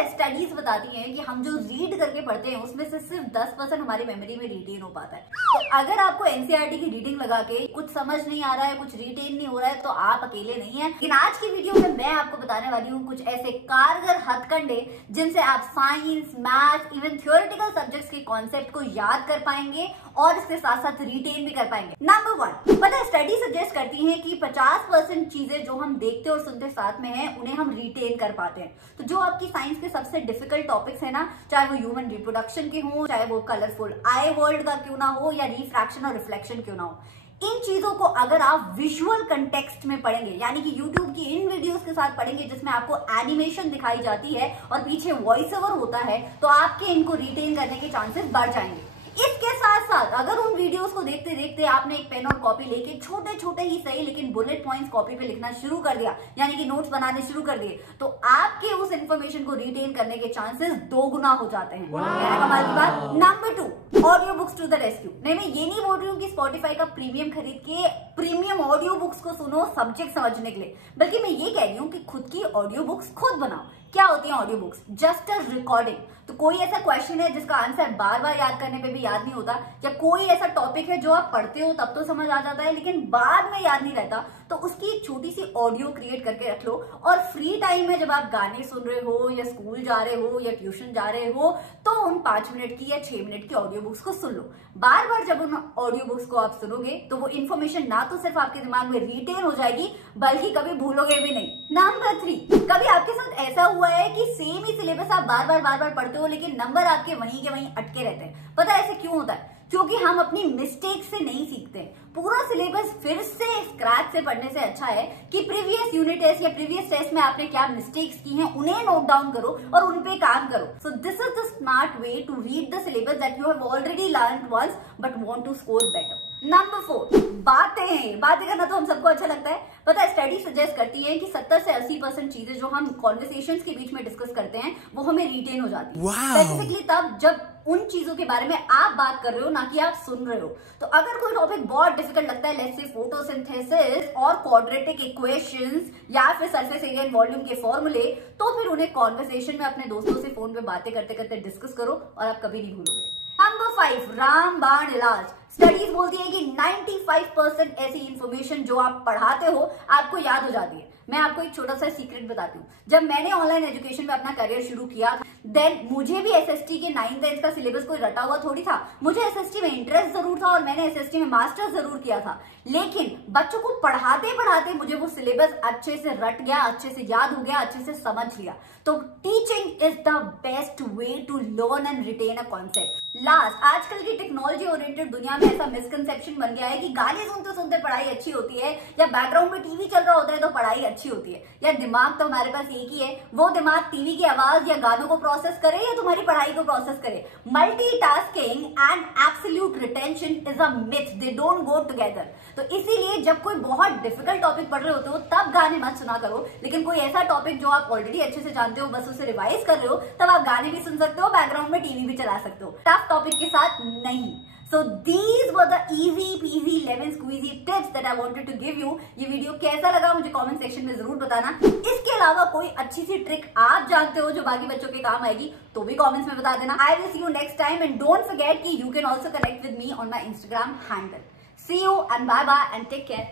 है स्टडीज बताती हैं कि हम जो रीड करके पढ़ते हैं उसमें से सिर्फ 10% हमारी मेमोरी में रिटेन हो पाता है। तो अगर आपको एनसीईआरटी की रीडिंग लगा के कुछ समझ नहीं आ रहा है, कुछ रिटेन नहीं हो रहा है, तो आप अकेले नहीं हैं। लेकिन आज की वीडियो में मैं आपको बताने वाली हूँ कुछ ऐसे कारगर हथकंडे जिनसे आप science, math, even theoretical subjects के कॉन्सेप्ट को याद कर पाएंगे और इसके साथ साथ रिटेन भी कर पाएंगे। नंबर 1, पता है स्टडी सजेस्ट करती है कि 50% चीजें जो हम देखते और सुनते साथ में हैं उन्हें हम रिटेन कर पाते हैं। तो जो आपकी साइंस के सबसे डिफिकल्ट टॉपिक्स है ना, चाहे वो ह्यूमन रिप्रोडक्शन के हो, चाहे वो कलरफुल आई वर्ल्ड का क्यों ना हो, या रिफ्रैक्शन और रिफ्लेक्शन क्यों ना हो, इन चीजों को अगर आप विजुअल कंटेक्स्ट में पढ़ेंगे, यानी कि YouTube की इन वीडियोस के साथ पढ़ेंगे जिसमें आपको एनिमेशन दिखाई जाती है और पीछे वॉइस ओवर होता है, तो आपके इनको रिटेन करने के चांसेस बढ़ जाएंगे। इसके साथ साथ अगर उन वीडियोस को देखते देखते आपने एक पेन और कॉपी लेके छोटे छोटे ही सही लेकिन बुलेट पॉइंट्स कॉपी पे लिखना शुरू कर दिया, यानी कि नोट्स बनाने शुरू कर दिए, तो आपके उस इंफॉर्मेशन को रिटेन करने के चांसेस 2 गुना हो जाते हैं। कमाल की बात। Number 2, audio books to the rescue. नहीं, मैं ये नहीं बोल रही हूँ कि स्पॉटिफाई का प्रीमियम खरीद के प्रीमियम ऑडियो बुक्स को सुनो सब्जेक्ट समझने के लिए, बल्कि मैं ये कह रही हूँ कि खुद की ऑडियो बुक्स खुद बनाओ। क्या होती है audio books? Just a recording. तो कोई ऐसा क्वेश्चन है जिसका आंसर बार बार याद करने पे भी याद नहीं होता, या कोई ऐसा टॉपिक है जो आप पढ़ते हो तब तो समझ आ जाता है लेकिन बाद में याद नहीं रहता, तो उसकी एक छोटी सी ऑडियो क्रिएट करके रख लो और फ्री टाइम में जब आप गाने सुन रहे हो या स्कूल जा रहे हो या ट्यूशन जा रहे हो तो उन 5 मिनट की या 6 मिनट की ऑडियो बुक्स को सुन लो। बार बार जब उन ऑडियो बुक्स को आप सुनोगे तो वो इन्फॉर्मेशन ना तो सिर्फ आपके दिमाग में रिटेन हो जाएगी बल्कि कभी भूलोगे भी नहीं। नंबर 3, कभी आपके साथ ऐसा हुआ है कि सेम ही सिलेबस आप बार बार पढ़ते हो लेकिन नंबर आपके वहीं के वहीं अटके रहते हैं? पता है ऐसे क्यों होता है? क्योंकि हम अपनी मिस्टेक से नहीं सीखते। पूरा सिलेबस फिर से स्क्रैच से पढ़ने से अच्छा है कि प्रीवियस यूनिट टेस्ट या प्रीवियस टेस्ट में आपने क्या मिस्टेक्स की हैं उन्हें नोट डाउन करो और उन पे काम करो। So this is the smart way to read the syllabus that you have already learned once but want to score better. Number 4, बातें करना तो हम सबको अच्छा लगता है। पता है स्टडी सजेस्ट करती है कि 70 से 80% चीजें जो हम कॉन्वर्सेशंस के बीच में डिस्कस करते हैं वो हमें रिटेन हो जाती है। स्पेसिफिकली तब जब उन चीजों के बारे में आप बात कर रहे हो, ना कि आप सुन रहे हो। तो अगर कोई टॉपिक बहुत डिफिकल्ट लगता है, लेट्स से फोटोसिंथेसिस और क्वाड्रेटिक इक्वेशंस या फिर सरफेस एरिया एंड वॉल्यूम के फॉर्मूले, तो फिर उन्हें कॉन्वर्सेशन में अपने दोस्तों से फोन पे बातें करते करते डिस्कस करो और आप कभी नहीं भूलोगे। नंबर 5, रामबाण इलाज। स्टडीज बोलती है कि 95% ऐसी इंफॉर्मेशन जो आप पढ़ाते हो आपको याद हो जाती है। मैं आपको एक छोटा सा सीक्रेट बताती हूँ। जब मैंने ऑनलाइन एजुकेशन में अपना करियर शुरू किया देन मुझे भी एसएसटी के 9th 10th का सिलेबस कोई रटा हुआ थोड़ी था। मुझे एसएसटी में इंटरेस्ट जरूर था और मैंने एसएसटी में मास्टर्स जरूर किया था, लेकिन बच्चों को पढ़ाते पढ़ाते मुझे वो सिलेबस अच्छे से रट गया, अच्छे से याद हो गया, अच्छे से समझ लिया। तो teaching is the best way to learn and retain a concept. Last, आजकल की टेक्नोलॉजी ओरिएंटेड दुनिया में ऐसा मिसकंसेप्शन बन गया है कि गाने सुनते सुनते पढ़ाई अच्छी होती है, या बैकग्राउंड में टीवी चल रहा होता है तो पढ़ाई अच्छी होती है। या दिमाग तो हमारे पास एक ही है, वो दिमाग टीवी की आवाज या गानों को प्रोसेस करे या तुम्हारी पढ़ाई को प्रोसेस करे। Multitasking and absolute retention is a myth, they don't go together. तो इसीलिए जब कोई बहुत डिफिकल्ट टॉपिक पढ़ रहे होते हो तब गाने मत सुना करो, लेकिन कोई ऐसा टॉपिक जो आप ऑलरेडी अच्छे से जानते हो, बस उसे रिवाइज कर रहे हो, तब आप गाने भी सुन सकते हो, बैकग्राउंड में टीवी भी चला सकते हो, टफ टॉपिक के साथ नहीं। So these were the easy peasy lemon squeezy tips that I wanted to give you. ये वीडियो कैसा लगा मुझे कमेंट सेक्शन में जरूर बताना। इसके अलावा कोई अच्छी सी ट्रिक आप जानते हो जो बाकी बच्चों के काम आएगी तो भी कमेंट्स में बता देना। I will see you next time and don't forget कि you can also connect with me on my Instagram handle. See you and bye bye and take care.